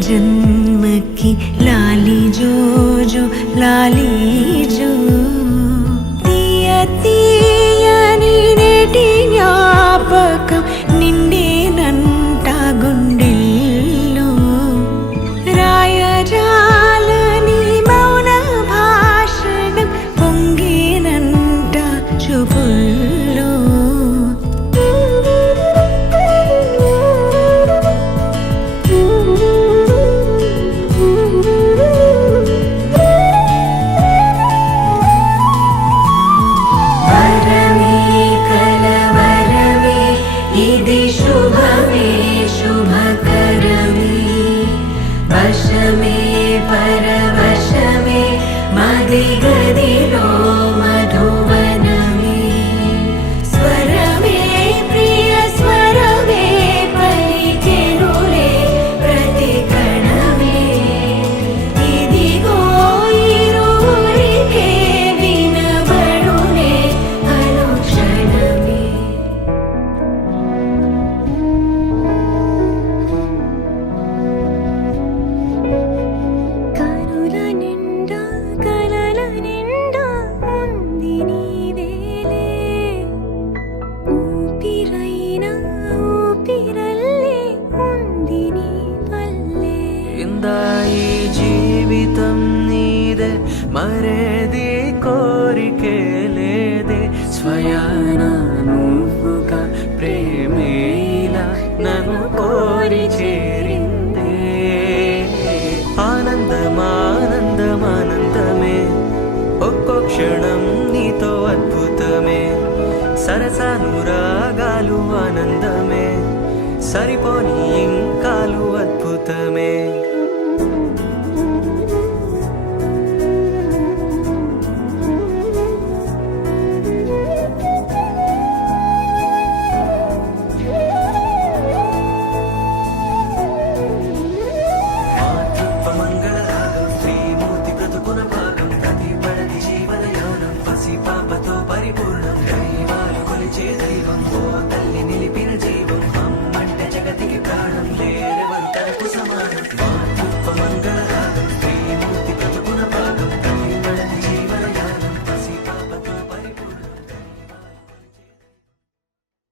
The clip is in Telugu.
जन्म की लाली जो जो लाली जो తీయ తీయని నేటి జ్ఞాపకం నిండేనంట గుండెల్లో రాయజాలని మౌన భాషణం పొంగేనంట చూపుల్లో ఇది శుభమే శుభకరమే వశమే పరవశమే మది గదిలో మధువనమే స్వరమే ప్రియ స్వరమే పలికెనులే ప్రతి కణమే ఇదిగో ఇరువురికే వినబడునే అనుక్షణమే ఈ జీవితం నీదే మరేది కోరికే లేదే స్వయాన నువ్వుగా ప్రేమే ఇలా నన్ను కోరి చేరిందే ఆనందమానందమానందమే ఒక్కో క్షణం నీతో అద్భుతమే సరసానురాగాలు ఆనందమే సరిపోని ఇంకాలు అద్భుతమే